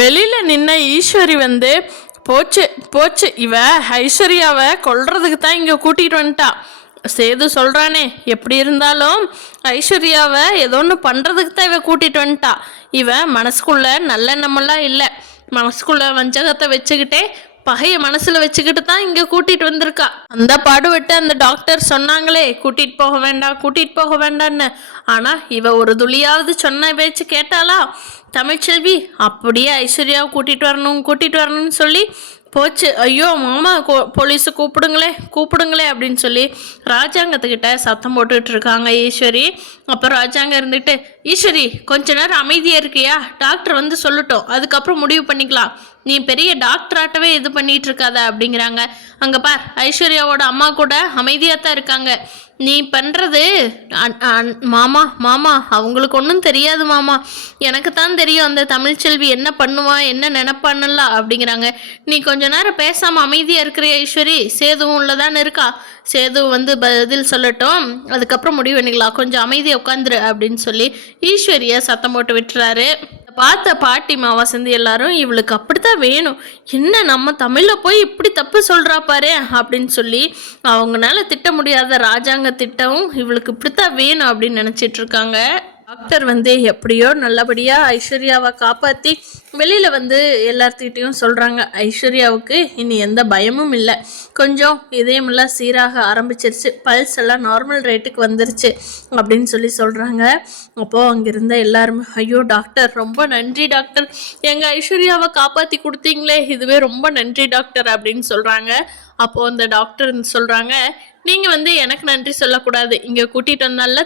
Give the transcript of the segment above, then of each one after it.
வெளியில் நின்ன ஈஸ்வரி வந்து போச்சு போச்சு, இவ ஐஸ்வர்யாவை கொல்றதுக்கு தான் இங்கே கூட்டிகிட்டு வந்துட்டா. சேது சொல்கிறானே, எப்படி இருந்தாலும் ஐஸ்வர்யாவை ஏதோ ஒன்று பண்ணுறதுக்கு தான் இவ கூட்டிகிட்டு வந்துட்டா. இவன் மனசுக்குள்ளே நல்லெண்ணமெல்லாம் இல்லை, மனசுக்குள்ளே வஞ்சகத்தை வச்சுக்கிட்டே பகையை மனசில் வச்சுக்கிட்டு தான் இங்கே கூட்டிகிட்டு வந்திருக்கா. அந்த பாடுபட்டு அந்த டாக்டர் சொன்னாங்களே கூட்டிகிட்டு போக வேண்டாம் கூட்டிகிட்டு போக வேண்டான்னு. ஆனால் இவ ஒரு துளியாவது சொன்ன பேச்சு கேட்டாளா? தமிழ்ச்செல்வி அப்படியே ஐஸ்வர்யாவை கூட்டிகிட்டு வரணும்னு சொல்லி போச்சு. ஐயோ மாமா போலீஸை கூப்பிடுங்களே அப்படின்னு சொல்லி ராஜாங்கத்துக்கிட்ட சத்தம் போட்டுட்டு இருக்காங்க ஈஸ்வரி. அப்போ ராஜாங்க இருந்துட்டு, ஈஸ்வரி கொஞ்ச நேரம் அமைதியாக இருக்கியா, டாக்டர் வந்து சொல்லட்டும், அதுக்கப்புறம் முடிவு பண்ணிக்கலாம், நீ பெரிய டாக்டராட்டவே இது பண்ணிட்டு இருக்காத அப்படிங்கிறாங்க. அங்கே பார், ஐஸ்வர்யாவோட அம்மா கூட அமைதியாக தான் இருக்காங்க. நீ பண்ணுறது மாமா மாமா அவங்களுக்கு ஒன்றும் தெரியாது மாமா, எனக்கு தான் தெரியும் அந்த தமிழ்ச்செல்வி என்ன பண்ணுவா என்ன நினைப்பான்னுலாம் அப்படிங்கிறாங்க. நீ கொஞ்ச நேரம் பேசாமல் அமைதியாக இருக்கிற ஈஸ்வரி, சேதுவும் உள்ளதான்னு இருக்கா, சேது வந்து பதில் சொல்லட்டும், அதுக்கப்புறம் முடிவு பண்ணிக்கலாம், கொஞ்சம் அமைதியாக உட்காந்துரு அப்படின்னு சொல்லி ஈஸ்வரியை சத்தம் போட்டு விட்டுறாரு. பார்த்த பாட்டிமா வசந்தி எல்லாரும் இவளுக்கு அப்படித்தான் வேணும், என்ன நம்ம தமிழில் போய் இப்படி தப்பு சொல்கிறா பாரு அப்படின்னு சொல்லி அவங்களால திட்ட முடியாத ராஜாங்க திட்டமும் இவளுக்கு இப்படித்தான் வேணும் அப்படின்னு நினச்சிட்டு இருக்காங்க. டாக்டர் வந்து எப்படியோ நல்லபடியாக ஐஸ்வர்யாவை காப்பாற்றி வெளியில் வந்து எல்லாத்துக்கிட்டையும் சொல்கிறாங்க, ஐஸ்வர்யாவுக்கு இனி எந்த பயமும் இல்லை, கொஞ்சம் இதயமெல்லாம் சீராக ஆரம்பிச்சிருச்சு, பல்ஸ் எல்லாம் நார்மல் ரேட்டுக்கு வந்துருச்சு அப்படின்னு சொல்லி சொல்கிறாங்க. அப்போது அங்கே இருந்த எல்லாருமே, ஐயோ டாக்டர் ரொம்ப நன்றி டாக்டர், எங்கள் ஐஸ்வர்யாவை காப்பாற்றி கொடுத்தீங்களே, இதுவே ரொம்ப நன்றி டாக்டர் அப்படின்னு சொல்கிறாங்க. அப்போது அந்த டாக்டர் சொல்கிறாங்க, நீங்கள் வந்து எனக்கு நன்றி சொல்லக்கூடாது, இங்கே கூட்டிகிட்டு வந்தால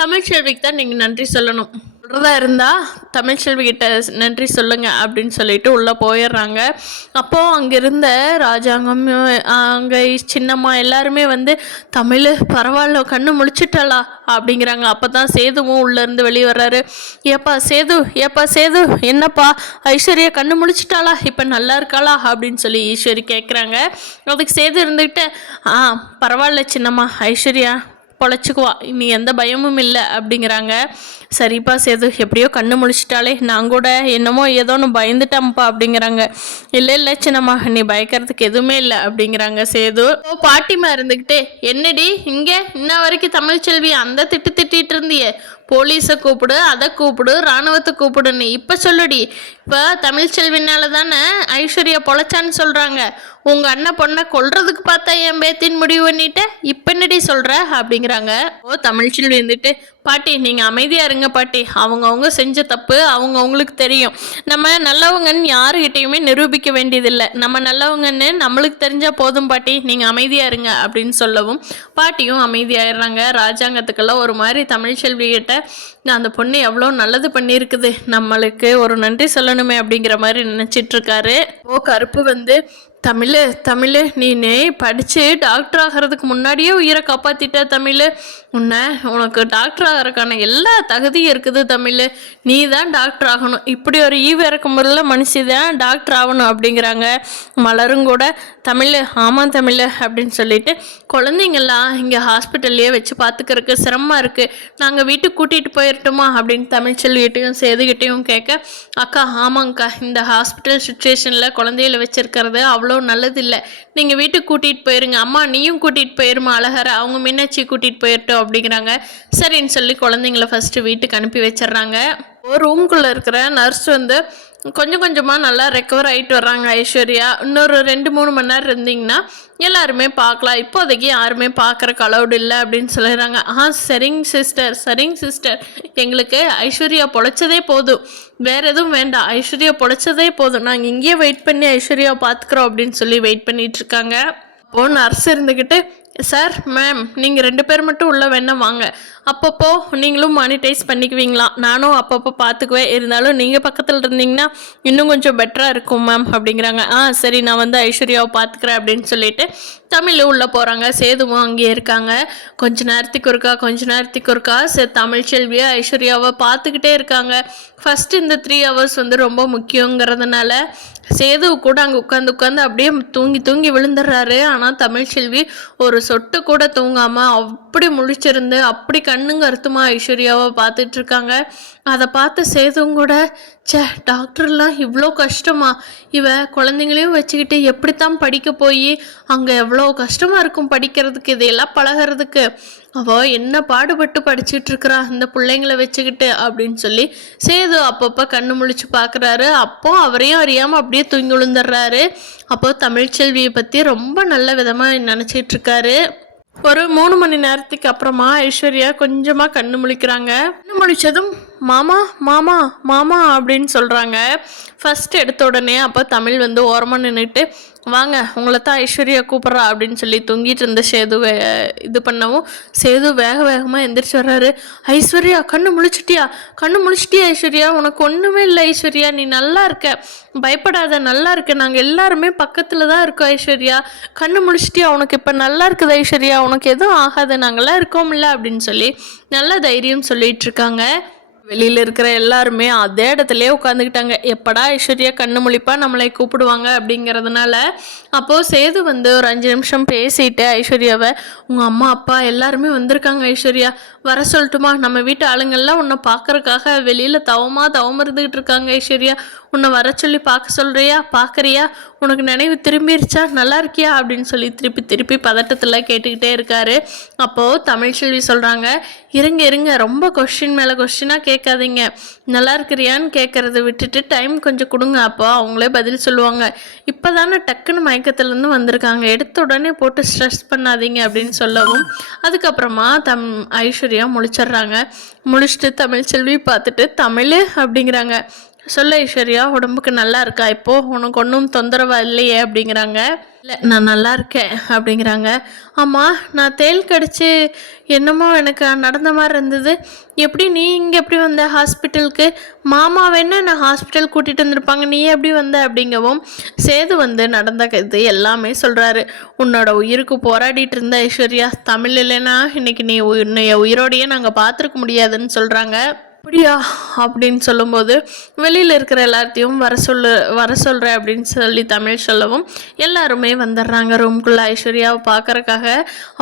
தமிழ்ச்செல்விக்கு தான் நீங்கள் நன்றி சொல்லணும், சொல்கிறதா இருந்தால் தமிழ்ச்செல்வி கிட்ட நன்றி சொல்லுங்க அப்படின்னு சொல்லிட்டு உள்ளே போயிடுறாங்க. அப்போது அங்கே இருந்த ராஜாங்கம் அங்கே சின்னம்மா எல்லாருமே வந்து, தமிழ் பரவாயில்ல கண்ணு முழிச்சிட்டாளா அப்படிங்கிறாங்க. அப்போ தான் சேதுவும் உள்ளேருந்து வெளியே வர்றாரு. ஏப்பா சேது என்னப்பா ஐஸ்வர்யா கண்ணு முழிச்சிட்டாளா, இப்போ நல்லா இருக்காளா அப்படின்னு சொல்லி ஈஸ்வரி கேட்குறாங்க. அதுக்கு சேது இருந்துக்கிட்டு, பரவாயில்ல சின்னம்மா, ஐஸ்வர்யா பொழைச்சிக்குவா, இனி எந்த பயமும் இல்லை அப்படிங்கிறாங்க. சரிப்பா சேது, எப்படியோ கண்ணு முழிச்சிட்டாலே, நான் கூட என்னமோ ஏதோ ஒன்று பயந்துட்டேன்ப்பா அப்படிங்கிறாங்க. இல்லை சின்னம்மா, நீ பயக்கிறதுக்கு எதுவுமே இல்லை அப்படிங்கிறாங்க சேது. பாட்டிமா இருந்துக்கிட்டே, என்னடி இங்கே இன்ன வரைக்கும் தமிழ்ச்செல்வி அந்த திட்டிகிட்டு இருந்தியே, போலீஸை கூப்பிடு, அதை கூப்பிடு, இராணுவத்தை கூப்பிடுன்னு, இப்போ சொல்லுடி, இப்போ தமிழ்ச்செல்வினால தானே ஐஸ்வர்யா பொழைச்சான்னு சொல்கிறாங்க, உங்கள் அண்ணன் பொண்ணை கொல்றதுக்கு பார்த்தா என் பேத்தின் முடிவு பண்ணிட்ட, இப்போ என்னடி சொல்கிற அப்படிங்கிறாங்க. தமிழ்ச்செல்வி வந்துட்டு, பாட்டி நீங்கள் அமைதியாக இருங்க பாட்டி, அவங்கவுங்க செஞ்ச தப்பு அவங்கவுங்களுக்கு தெரியும், நம்ம நல்லவங்கன்னு யாருக்கிட்டையுமே நிரூபிக்க வேண்டியதில்லை, நம்ம நல்லவங்கன்னு நம்மளுக்கு தெரிஞ்சால் போதும் பாட்டி, நீங்கள் அமைதியாக இருங்க அப்படின்னு சொல்லவும் பாட்டியும் அமைதியாகிடுறாங்க. ராஜாங்கத்துக்கெல்லாம் ஒரு மாதிரி தமிழ்ச்செல்வி கிட்ட அந்த பொண்ணு எவ்வளோ நல்லது பண்ணியிருக்குது, நம்மளுக்கு ஒரு நன்றி சொல்லணுமே அப்படிங்கிற மாதிரி நினச்சிட்ருக்காரு. கருப்பு வந்து, தமிழ் நீனே படித்து டாக்டர் ஆகிறதுக்கு முன்னாடியே உயிரை காப்பாற்றிட்ட தமிழ், உனக்கு டாக்டர் ஆகிறதுக்கான எல்லா தகுதியும் இருக்குது தமிழ், நீ தான் டாக்டர் ஆகணும், இப்படி ஒரு இறக்கும் முறையில் மனுஷி தான் டாக்டர் ஆகணும் அப்படிங்கிறாங்க. மலரும் கூட, தமிழ் ஆமாம் தமிழ் அப்படின்னு சொல்லிட்டு, குழந்தைங்கள்லாம் இங்கே ஹாஸ்பிட்டல்லையே வச்சு பார்த்துக்கிறதுக்கு சிரமமாக இருக்குது, நாங்கள் வீட்டுக்கு கூட்டிகிட்டு போயிடட்டுமா அப்படின்னு தமிழ்ச்செல்விகிட்டையும் சேதுகிட்டையும் கேட்க, அக்கா ஆமாங்க்கா, இந்த ஹாஸ்பிட்டல் சுச்சுவேஷனில் குழந்தைகளை வச்சுருக்கிறது அவ்வளோ நல்லதில்லை, நீங்கள் வீட்டுக்கு கூட்டிகிட்டு போயிருங்க, அம்மா நீயும் கூட்டிகிட்டு போயிருமா அழகர, அவங்க மீனாட்சி கூட்டிகிட்டு போயிட்டோம் அப்படிங்கிறாங்க. சரின்னு சொல்லி குழந்தைங்கள ஃபஸ்ட்டு வீட்டுக்கு அனுப்பி வச்சிடுறாங்க. ரூம்குள்ளே இருக்கிற நர்ஸ் வந்து கொஞ்சம் கொஞ்சமாக நல்லா ரெக்கவர் ஆகிட்டு வர்றாங்க. ஐஸ்வர்யா இன்னொரு 2-3 மணி நேரம் இருந்தீங்கன்னா எல்லாருமே பார்க்கலாம், இப்போதைக்கு யாருமே பார்க்குறக்கு அலௌடு இல்லை அப்படின்னு சொல்லிடுறாங்க. சரிங்க சிஸ்டர், எங்களுக்கு ஐஸ்வர்யா பொழைச்சதே போதும், வேறு எதுவும் வேண்டாம், ஐஸ்வர்யா பொழைச்சதே போதும், நாங்கள் இங்கேயே வெயிட் பண்ணி ஐஸ்வர்யா பார்த்துக்குறோம் அப்படின்னு சொல்லி வெயிட் பண்ணிகிட்ருக்காங்க. அப்போது நர்ஸ் இருந்துக்கிட்டு, சார் மேம் நீங்கள் 2 பேர் மட்டும் உள்ளே வேணா வாங்க, அப்பப்போ நீங்களும் மானிட்டைஸ் பண்ணிக்குவீங்களா, நானும் அப்பப்போ பார்த்துக்குவேன், இருந்தாலும் நீங்கள் பக்கத்தில் இருந்தீங்கன்னா இன்னும் கொஞ்சம் பெட்டராக இருக்கும் மேம் அப்படிங்கிறாங்க. சரி நான் வந்து ஐஸ்வர்யாவை பார்த்துக்கிறேன் அப்படின்னு சொல்லிட்டு தமிழ் உள்ளே போகிறாங்க. சேதுவும் அங்கேயே இருக்காங்க. கொஞ்ச நேரத்துக்கு ஒருக்கா தமிழ்ச்செல்வியை ஐஸ்வர்யாவை பார்த்துக்கிட்டே இருக்காங்க. ஃபஸ்ட்டு இந்த 3 ஹவர்ஸ் வந்து ரொம்ப முக்கியங்கிறதுனால சேது கூட அங்கே உட்காந்து அப்படியே தூங்கி விழுந்துடுறாரு. ஆனால் தமிழ்ச்செல்வி ஒரு சொட்டு கூட தூங்காமல் அப்படி முழிச்சிருந்து அப்படி கண்ணுங்க அர்த்தமாக ஐஸ்வர்யாவை பார்த்துட்ருக்காங்க. அதை பார்த்த சேதுவும் கூட, ச்சே டாக்டர்லாம் இவ்வளோ கஷ்டமா, இவ குழந்தைங்களையும் வச்சுக்கிட்டு எப்படித்தான் படிக்க போய் அங்கே எவ்வளோ கஷ்டமாக இருக்கும் படிக்கிறதுக்கு, இதையெல்லாம் பழகிறதுக்கு, அவள் என்ன பாடுபட்டு படிச்சுட்டு இருக்கிறா இந்த பிள்ளைங்களை வச்சுக்கிட்டு அப்படின்னு சொல்லி சேது அப்பப்போ கண்ணு முழிச்சு பார்க்குறாரு. அப்போ அவரையும் அறியாமல் அப்படியே தூங்கி விழுந்துடுறாரு. அப்போ தமிழ்ச்செல்வியை பற்றி ரொம்ப நல்ல விதமாக நினச்சிட்டு இருக்காரு. ஒரு 3 மணி நேரத்துக்கு அப்புறமா ஐஸ்வர்யா கொஞ்சமாக கண்ணு முழிக்கிறாங்க. கண்ணு முழிச்சதும் மாமா மாமா மாமா அப்படின்னு சொல்கிறாங்க. ஃபஸ்ட் எடுத்த உடனே அப்போ தமிழ் வந்து ஓரமாக நின்றுட்டு, வாங்க உங்களை தான் ஐஸ்வர்யா கூப்பிட்றா அப்படின்னு சொல்லி தூங்கிட்டு இருந்த சேது இது பண்ணவும் சேது வேக வேகமாக எந்திரிச்சு வர்றாரு. ஐஸ்வர்யா கண்ணு முழிச்சிட்டியா, கண்ணு முழிச்சிட்டியா ஐஸ்வர்யா, உனக்கு ஒன்றுமே இல்லை ஐஸ்வர்யா, நீ நல்லா இருக்க, பயப்படாத, நல்லா இருக்க, நாங்கள் எல்லாருமே பக்கத்தில் தான் இருக்கோம் ஐஸ்வர்யா, கண்ணு முழிச்சிட்டியா, உனக்கு இப்போ நல்லா இருக்குது ஐஸ்வர்யா, உனக்கு எதுவும் ஆகாது, நாங்கள்லாம் இருக்கோம்ல அப்படின்னு சொல்லி நல்ல தைரியம் சொல்லிட்டு இருக்காங்க. வெளியில் இருக்கிற எல்லாருமே அதே இடத்துலையே உட்காந்துக்கிட்டாங்க. எப்படா ஐஸ்வர்யா கண்ணு முழிப்பா நம்மளை கூப்பிடுவாங்க அப்படிங்கிறதுனால. அப்போது சேது வந்து ஒரு 5 நிமிஷம் பேசிட்டு ஐஸ்வர்யாவை, உங்கள் அம்மா அப்பா எல்லாருமே வந்திருக்காங்க ஐஸ்வர்யா, வர சொல்லட்டுமா, நம்ம வீட்டு ஆளுங்கள்லாம் உன்னை பார்க்கறக்காக வெளியில் தவம் இருந்துக்கிட்டு இருக்காங்க ஐஸ்வர்யா, உன்னை வர சொல்லி பார்க்க சொல்கிறியா, பார்க்குறியா, உனக்கு நினைவு திரும்பிருச்சா, நல்லா இருக்கியா அப்படின்னு சொல்லி திருப்பி பதட்டத்தில் கேட்டுக்கிட்டே இருக்காரு. அப்போது தமிழ்ச்செல்வி சொல்கிறாங்க, இருங்க ரொம்ப கொஸ்டின் மேலே கொஸ்டினாக கேட்காதீங்க, நல்லா இருக்கிறியான்னு கேட்குறத விட்டுட்டு டைம் கொஞ்சம் கொடுங்க, அப்போ அவங்களே பதில் சொல்லுவாங்க, இப்போ தானே டக்குன்னு மயக்கத்துலேருந்து வந்திருக்காங்க, எடுத்த உடனே போட்டு ஸ்ட்ரெஸ் பண்ணாதீங்க அப்படின்னு சொல்லவும் அதுக்கப்புறமா ஐஸ்வர்யா முழிச்சிட்றாங்க. முழிச்சிட்டு தமிழ்ச்செல்வி பார்த்துட்டு, தமிழ் அப்படிங்கிறாங்க. சொல்ல ஐஸ்வர்யா, உடம்புக்கு நல்லா இருக்கா, இப்போது உனக்கு ஒன்றும் தொந்தரவா இல்லையே அப்படிங்கிறாங்க. இல்லை நான் நல்லா இருக்கேன் அப்படிங்கிறாங்க. ஆமாம் நான் தேள் கடிச்சு என்னமோ எனக்கு நடந்த மாதிரி இருந்தது, எப்படி நீ இங்கே எப்படி வந்த ஹாஸ்பிட்டலுக்கு, மாமா வேணா நான் ஹாஸ்பிட்டல் கூட்டிகிட்டு வந்திருப்பாங்க, நீ எப்படி வந்த அப்படிங்கவும் சேது வந்து நடந்த இது எல்லாமே சொல்கிறாரு. உன்னோட உயிருக்கு போராடிட்டு இருந்த ஐஸ்வர்யா, தமிழ் இல்லைன்னா இன்னைக்கு நீ உயிரோடையே நாங்கள் பார்த்துருக்க முடியாதுன்னு சொல்கிறாங்க. அப்படியா அப்படின்னு சொல்லும்போது வெளியில் இருக்கிற எல்லாத்தையும் வர சொல்கிறேன் அப்படின்னு சொல்லி தமிழ் சொல்லவும் எல்லாருமே வந்துடுறாங்க ரூம்குள்ளே ஐஸ்வர்யாவை பார்க்குறக்காக.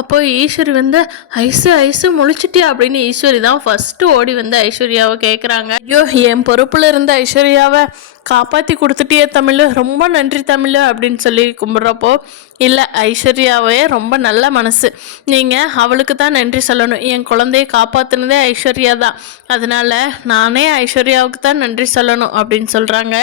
அப்போது ஈஸ்வரி வந்து ஐசு முழிச்சிட்டியா அப்படின்னு ஈஸ்வரி தான் ஃபஸ்ட்டு ஓடி வந்து ஐஸ்வர்யாவை கேட்குறாங்க. ஐயோ என் பொறுப்பில் இருந்த ஐஸ்வர்யாவை காப்பாற்றி கொடுத்துட்டியே தமிழ், ரொம்ப நன்றி தமிழ் அப்படின்னு சொல்லி கும்பிட்றப்போ, இல்லை ஐஸ்வர்யாவே ரொம்ப நல்ல மனசு, நீங்கள் அவளுக்கு தான் நன்றி சொல்லணும், என் குழந்தைய காப்பாற்றினதே ஐஸ்வர்யா தான், அதனால் நானே ஐஸ்வர்யாவுக்கு தான் நன்றி சொல்லணும் அப்படின்னு சொல்கிறாங்க.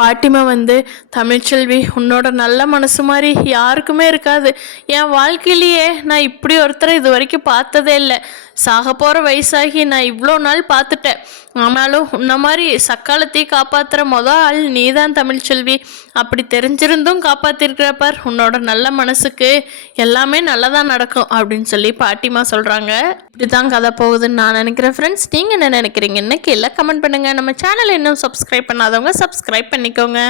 பாட்டிமா வந்து, தமிழ்ச்செல்வி உன்னோட நல்ல மனசு மாதிரி யாருக்குமே இருக்காது, என் வாழ்க்கையிலேயே நான் இப்படி ஒருத்தரை இது வரைக்கும் பார்த்ததே இல்லை, சாக போகிற வயசாகி நான் இவ்வளோ நாள் பார்த்துட்டேன், ஆனாலும் உன்ன மாதிரி சக்காலத்தை காப்பாற்றுற ஆள் நீ தான் தமிழ்ச்செல்வி, அப்படி தெரிஞ்சிருந்தும் காப்பாற்றிருக்கிறப்பார், உன்னோட நல்ல மனசுக்கு எல்லாமே நல்லதாக நடக்கும் அப்படின்னு சொல்லி பாட்டிமா சொல்கிறாங்க. இப்படி தான் கதை போகுதுன்னு நான் நினைக்கிறேன். ஃப்ரெண்ட்ஸ், நீங்கள் என்ன நினைக்கிறீங்கன்னு கீழே கமெண்ட் பண்ணுங்கள். நம்ம சேனலை இன்னும் சப்ஸ்கிரைப் பண்ணாதவங்க சப்ஸ்கிரைப் பண்ணிக்கோங்க.